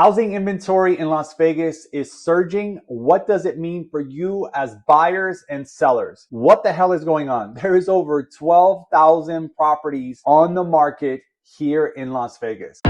Housing inventory in Las Vegas is surging. What does it mean for you as buyers and sellers? What the hell is going on? There is over 12,000 properties on the market here in Las Vegas.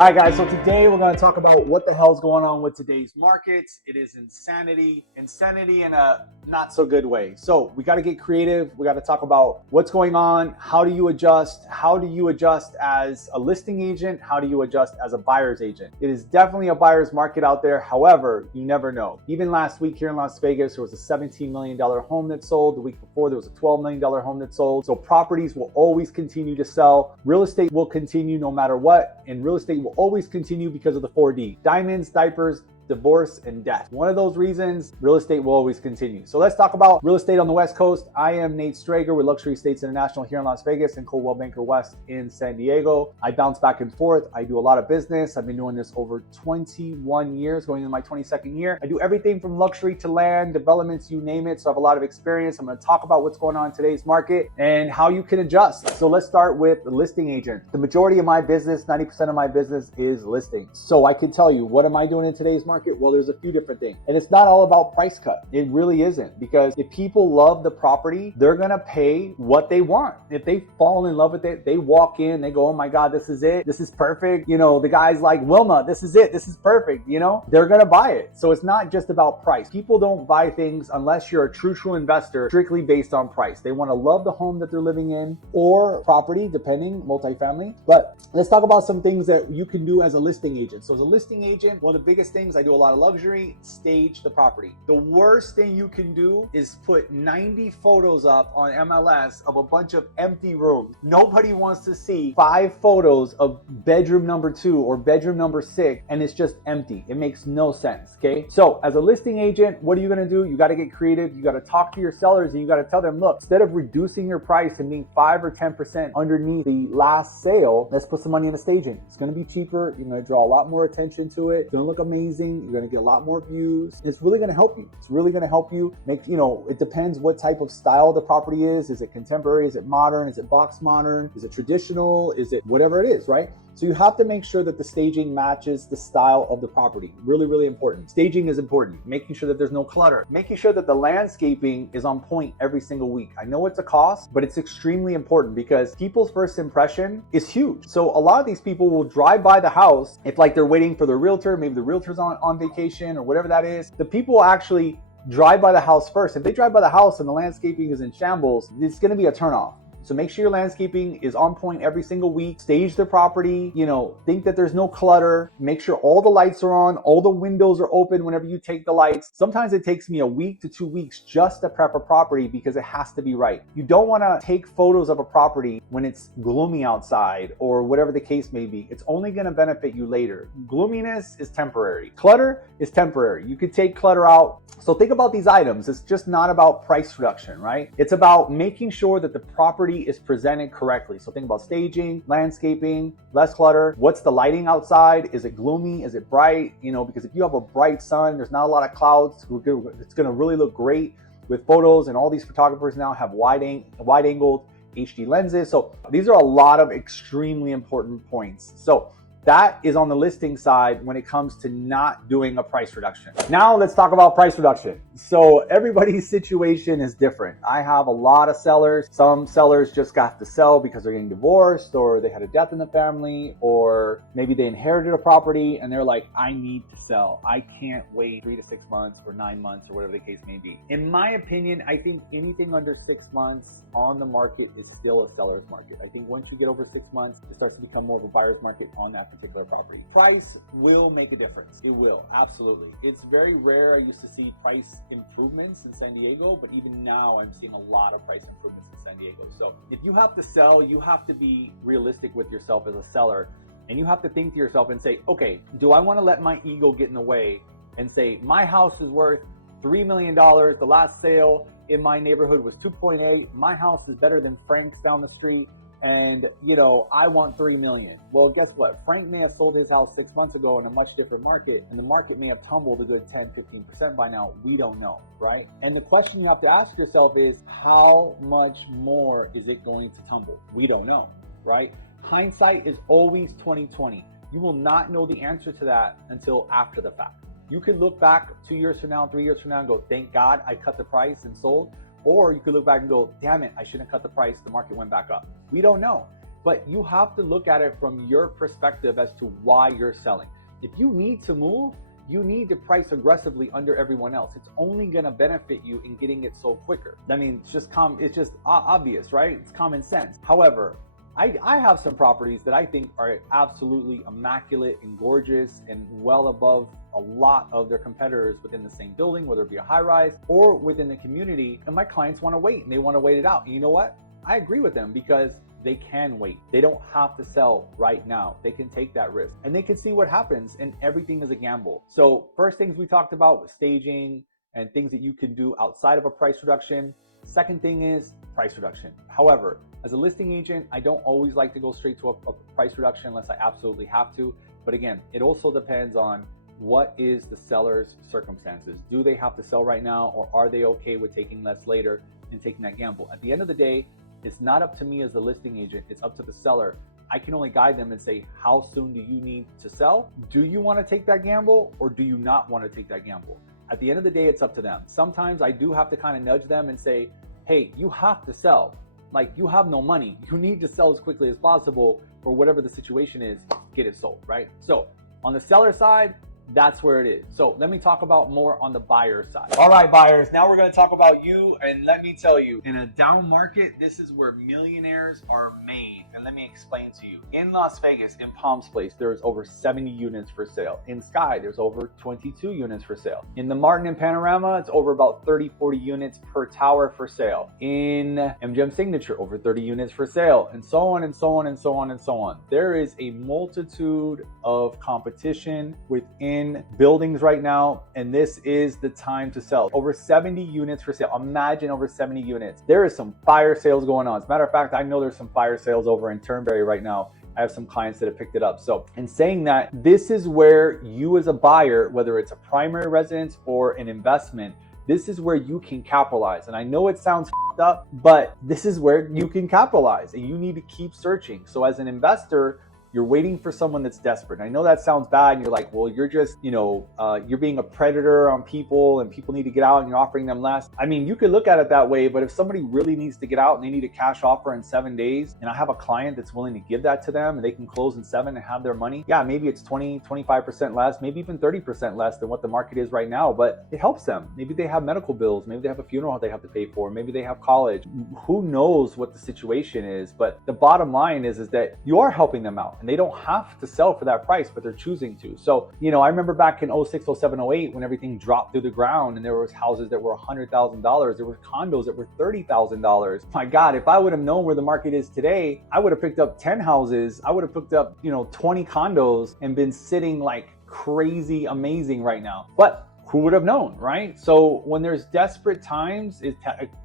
All right, guys, so today we're going to talk about what the hell's going on with today's markets. It is insanity in a not so good way. So we got to get creative. We got to talk about what's going on. How do you adjust? How do you adjust as a listing agent? How do you adjust as a buyer's agent? It is definitely a buyer's market out there. However, you never know. Even last week here in Las Vegas, there was a $17 million home that sold. The week before, there was a $12 million home that sold. So properties will always continue to sell. Real estate will continue no matter what. And real estate will always continue because of the 4D: diamonds, diapers, divorce, and death. One of those reasons, real estate will always continue. So let's talk about real estate on the West Coast. I am Nate Strager with Luxury Estates International here in Las Vegas and Coldwell Banker West in San Diego. I bounce back and forth. I do a lot of business. I've been doing this over 21 years, going into my 22nd year. I do everything from luxury to land, developments, you name it. So I have a lot of experience. I'm going to talk about what's going on in today's market and how you can adjust. So let's start with the listing agent. The majority of my business, 90% of my business is listing. So I can tell you, what am I doing in today's market? Well, there's a few different things. And it's not all about price cut. It really isn't, because if people love the property, they're going to pay what they want. If they fall in love with it, they walk in, they go, oh my God, this is it. This is perfect. You know, the guy's like, Wilma, this is it. This is perfect. You know, they're going to buy it. So it's not just about price. People don't buy things unless you're a true investor strictly based on price. They want to love the home that they're living in or property, depending, multifamily. But let's talk about some things that you can do as a listing agent. So as a listing agent, one of the biggest things, I do a lot of luxury, stage the property. The worst thing you can do is put 90 photos up on MLS of a bunch of empty rooms. Nobody wants to see 5 photos of bedroom number 2 or bedroom number 6 and it's just empty. It makes no sense, okay? So as a listing agent, what are you gonna do? You gotta get creative. You gotta talk to your sellers and you gotta tell them, look, instead of reducing your price and being 5 or 10% underneath the last sale, let's put some money into staging. It's gonna be cheaper. You're gonna draw a lot more attention to it. It's gonna look amazing. You're gonna get a lot more views. It's really gonna help you. It's really gonna help you make, you know, it depends what type of style the property is. Is it contemporary? Is it modern? Is it box modern? Is it traditional? Is it whatever it is, right? So you have to make sure that the staging matches the style of the property. Really, really important. Staging is important. Making sure that there's no clutter. Making sure that the landscaping is on point every single week. I know it's a cost, but it's extremely important because people's first impression is huge. So a lot of these people will drive by the house if like they're waiting for their realtor, maybe the realtor's on vacation or whatever that is. The people will actually drive by the house first. If they drive by the house and the landscaping is in shambles, it's gonna be a turnoff. So make sure your landscaping is on point every single week. Stage the property, you know, think that there's no clutter. Make sure all the lights are on, all the windows are open whenever you take the lights. Sometimes it takes me a week to 2 weeks just to prep a property because it has to be right. You don't want to take photos of a property when it's gloomy outside or whatever the case may be. It's only going to benefit you later. Gloominess is temporary. Clutter is temporary. You could take clutter out. So think about these items. It's just not about price reduction, right? It's about making sure that the property is presented correctly. So think about staging, landscaping, less clutter. What's the lighting outside? Is it gloomy? Is it bright? You know, because if you have a bright sun, there's not a lot of clouds, it's going to really look great with photos. And all these photographers now have wide-angled HD lenses. So these are a lot of extremely important points. So that is on the listing side when it comes to not doing a price reduction. Now let's talk about price reduction. So everybody's situation is different. I have a lot of sellers. Some sellers just got to sell because they're getting divorced or they had a death in the family, or maybe they inherited a property and they're like, I need to sell. I can't wait 3 to 6 months or 9 months or whatever the case may be. In my opinion, I think anything under 6 months on the market is still a seller's market. I think once you get over 6 months, it starts to become more of a buyer's market on that particular property. Price will make a difference. It will, absolutely. It's very rare. I used to see price improvements in San Diego, but even now I'm seeing a lot of price improvements in San Diego. So if you have to sell, you have to be realistic with yourself as a seller, and you have to think to yourself and say, okay, do I want to let my ego get in the way and say my house is worth $3 million. The last sale in my neighborhood was 2.8. My house is better than Frank's down the street. And, you know, I want 3 million. Well, guess what? Frank may have sold his house 6 months ago in a much different market, and the market may have tumbled a good 10, 15% by now. We don't know, right? And the question you have to ask yourself is, how much more is it going to tumble? We don't know, right? Hindsight is always 2020. You will not know the answer to that until after the fact. You could look back 2 years from now, 3 years from now and go, thank God I cut the price and sold. Or you could look back and go, damn it, I shouldn't cut the price. The market went back up. We don't know. But you have to look at it from your perspective as to why you're selling. If you need to move, you need to price aggressively under everyone else. It's only going to benefit you in getting it sold quicker. I mean, it's just obvious, right? It's common sense. However, I have some properties that I think are absolutely immaculate and gorgeous and well above a lot of their competitors within the same building, whether it be a high rise or within the community. And my clients want to wait and they want to wait it out. And you know what? I agree with them because they can wait. They don't have to sell right now. They can take that risk and they can see what happens, and everything is a gamble. So first things we talked about was staging and things that you can do outside of a price reduction. Second thing is price reduction. However, as a listing agent, I don't always like to go straight to a price reduction unless I absolutely have to. But again, it also depends on what is the seller's circumstances. Do they have to sell right now, or are they okay with taking less later and taking that gamble? At the end of the day, it's not up to me as the listing agent. It's up to the seller. I can only guide them and say, how soon do you need to sell? Do you want to take that gamble or do you not want to take that gamble? At the end of the day, it's up to them. Sometimes I do have to kind of nudge them and say, hey, you have to sell. Like, you have no money. You need to sell as quickly as possible for whatever the situation is, get it sold, right? So on the seller side, that's where it is. So let me talk about more on the buyer side. All right, buyers, now we're going to talk about you. And let me tell you, in a down market, this is where millionaires are made. And let me explain to you. In Las Vegas, in Palms Place, there's over 70 units for sale. In Sky, there's over 22 units for sale. In the Martin and Panorama, it's over about 30, 40 units per tower for sale. In MGM Signature, over 30 units for sale, and so on and so on and so on and so on. There is a multitude of competition within buildings right now, and this is the time to sell. Over 70 units for sale. Imagine over 70 units. There is some fire sales going on. As a matter of fact, I know there's some fire sales over in Turnberry right now. I have some clients that have picked it up. So in saying that, this is where you as a buyer, whether it's a primary residence or an investment, this is where you can capitalize. And I know it sounds f***ed up, but this is where you can capitalize, and you need to keep searching. So as an investor, you're waiting for someone that's desperate. I know that sounds bad, and you're like, well, you're just, you're being a predator on people, and people need to get out and you're offering them less. I mean, you could look at it that way, but if somebody really needs to get out and they need a cash offer in 7 days, and I have a client that's willing to give that to them and they can close in 7 and have their money, yeah, maybe it's 20, 25% less, maybe even 30% less than what the market is right now, but it helps them. Maybe they have medical bills, maybe they have a funeral they have to pay for, maybe they have college. Who knows what the situation is, but the bottom line is that you are helping them out. And they don't have to sell for that price, but they're choosing to. So, I remember back in 06, 07, 08, when everything dropped through the ground and there was houses that were $100,000, there were condos that were $30,000. My God, if I would have known where the market is today, I would have picked up 10 houses. I would have picked up, 20 condos and been sitting like crazy amazing right now. But who would have known, right? So when there's desperate times, it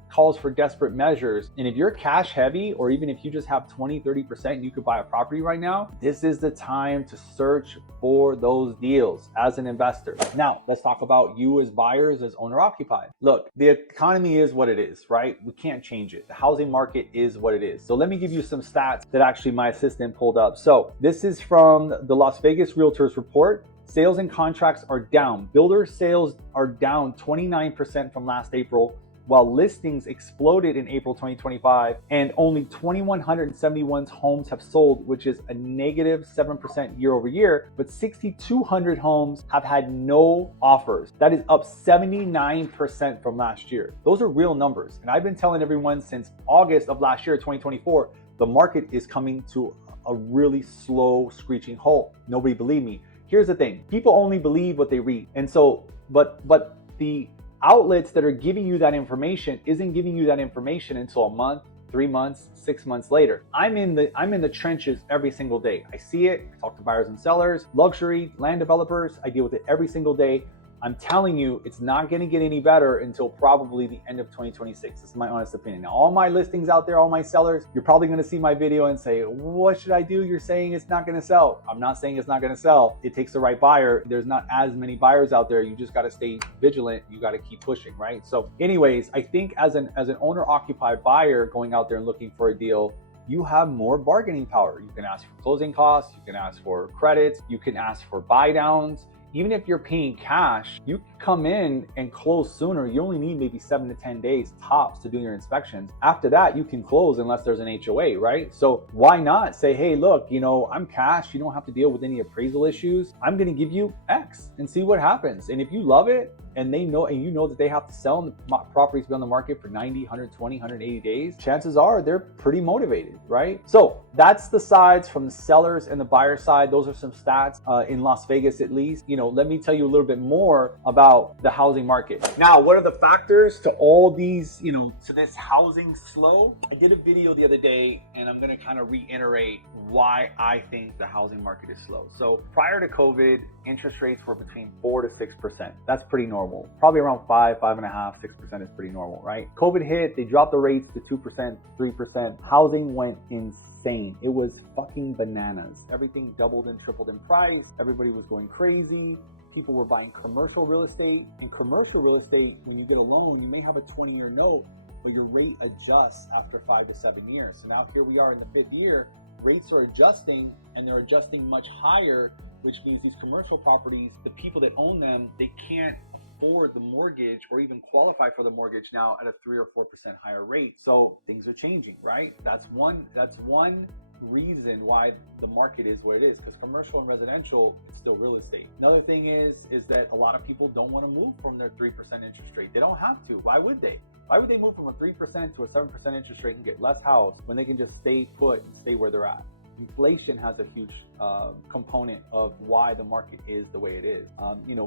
calls for desperate measures. And if you're cash heavy, or even if you just have 20, 30%, you could buy a property right now, this is the time to search for those deals as an investor. Now, let's talk about you as buyers, as owner occupied. Look, the economy is what it is, right? We can't change it. The housing market is what it is. So let me give you some stats that actually my assistant pulled up. So this is from the Las Vegas Realtors report. Sales and contracts are down. Builder sales are down 29% from last April, while listings exploded in April 2025, and only 2,171 homes have sold, which is a negative 7% year over year, but 6,200 homes have had no offers. That is up 79% from last year. Those are real numbers. And I've been telling everyone since August of last year, 2024, the market is coming to a really slow screeching halt. Nobody believed me. Here's the thing, people only believe what they read. And so, but the outlets that are giving you that information isn't giving you that information until a month, 3 months, 6 months later. I'm in the trenches every single day. I see it, I talk to buyers and sellers, luxury, land developers, I deal with it every single day. I'm telling you, it's not going to get any better until probably the end of 2026. This is my honest opinion. Now, all my listings out there, all my sellers, you're probably going to see my video and say, what should I do? You're saying it's not going to sell. I'm not saying it's not going to sell. It takes the right buyer. There's not as many buyers out there. You just got to stay vigilant. You got to keep pushing, right? So anyways, I think as an owner occupied buyer going out there and looking for a deal, you have more bargaining power. You can ask for closing costs, you can ask for credits, you can ask for buy downs. Even if you're paying cash, you can come in and close sooner. You only need maybe 7 to 10 days tops to do your inspections. After that, you can close unless there's an HOA, right? So why not say, hey, look, I'm cash. You don't have to deal with any appraisal issues. I'm going to give you X and see what happens. And if you love it, and they know, and you know that they have to sell and the properties be on the market for 90, 120, 180 days, chances are they're pretty motivated, right? So that's the sides from the sellers and the buyer side. Those are some stats in Las Vegas, at least. Let me tell you a little bit more about the housing market. Now, what are the factors to all these, to this housing slow? I did a video the other day, and I'm going to kind of reiterate why I think the housing market is slow. So prior to COVID, interest rates were between 4 to 6%. That's pretty normal. Probably around 5, 5.5, 6% is pretty normal, right? COVID hit, they dropped the rates to 2%, 3%. Housing went insane. It was fucking bananas. Everything doubled and tripled in price. Everybody was going crazy. People were buying commercial real estate. And commercial real estate, when you get a loan, you may have a 20-year note, but your rate adjusts after 5 to 7 years. So now here we are in the 5th year, rates are adjusting, and they're adjusting much higher, which means these commercial properties, the people that own them, they can't afford the mortgage or even qualify for the mortgage now at a 3 or 4% higher rate. So things are changing, right? That's one reason why the market is what it is, because commercial and residential, it's still real estate. Another thing is that a lot of people don't want to move from their 3% interest rate. They don't have to. Why would they? Why would they move from a 3% to a 7% interest rate and get less house when they can just stay put and stay where they're at? Inflation has a huge component of why the market is the way it is.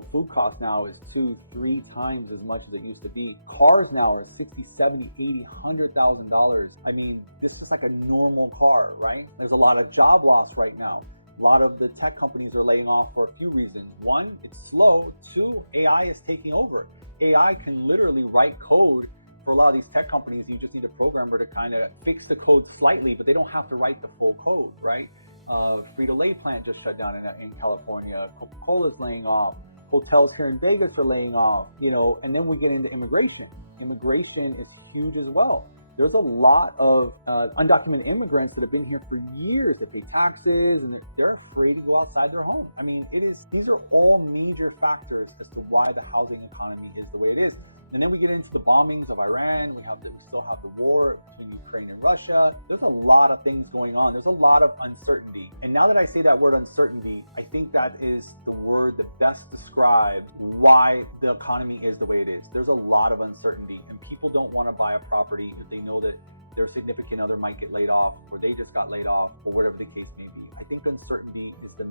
Food costs now is 2-3 times as much as it used to be. Cars now are $60, $70, $80, $100,000. I mean, this is just like a normal car, right? There's a lot of job loss right now. A lot of the tech companies are laying off for a few reasons. One, it's slow. Two, AI is taking over. AI can literally write code. For a lot of these tech companies, you just need a programmer to kind of fix the code slightly, but they don't have to write the full code, right? Frito-Lay plant just shut down in California. Coca-Cola's laying off. Hotels here in Vegas are laying off, and then we get into immigration. Immigration is huge as well. There's a lot of undocumented immigrants that have been here for years that pay taxes, and they're afraid to go outside their home. I mean, these are all major factors as to why the housing economy is the way it is. And then we get into the bombings of Iran. We still have the war between Ukraine and Russia. There's a lot of things going on. There's a lot of uncertainty. And now that I say that word uncertainty, I think that is the word that best describes why the economy is the way it is. There's a lot of uncertainty, and people don't want to buy a property if they know that their significant other might get laid off, or they just got laid off, or whatever the case may be. I think uncertainty is I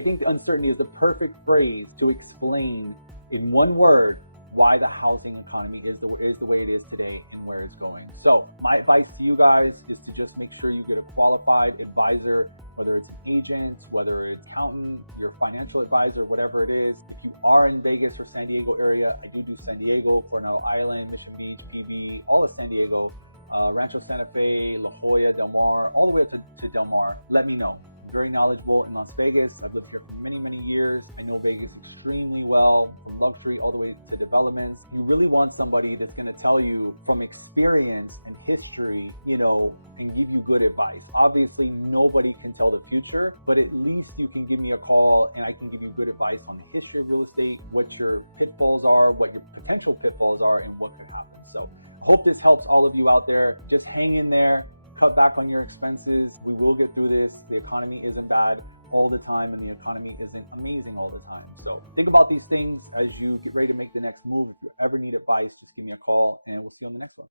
think the uncertainty is the perfect phrase to explain in one word why the housing economy is the way it is today and where it's going. So my advice to you guys is to just make sure you get a qualified advisor, whether it's an agent, whether it's accountant, your financial advisor, whatever it is. If you are in Vegas or San Diego area, I do San Diego, Coronado Island, Mission Beach, PV, all of San Diego, Rancho Santa Fe, La Jolla, Del Mar, all the way up to Del Mar. Let me know. I'm very knowledgeable in Las Vegas. I've lived here for many, many years. I know Vegas extremely well, from luxury all the way to developments. You really want somebody that's going to tell you from experience and history, and give you good advice. Obviously, nobody can tell the future, but at least you can give me a call and I can give you good advice on the history of real estate, what your pitfalls are, what your potential pitfalls are, and what could happen. So I hope this helps all of you out there. Just hang in there. Cut back on your expenses. We will get through this. The economy isn't bad all the time, and the economy isn't amazing all the time. So think about these things as you get ready to make the next move. If you ever need advice, just give me a call, and we'll see you on the next one.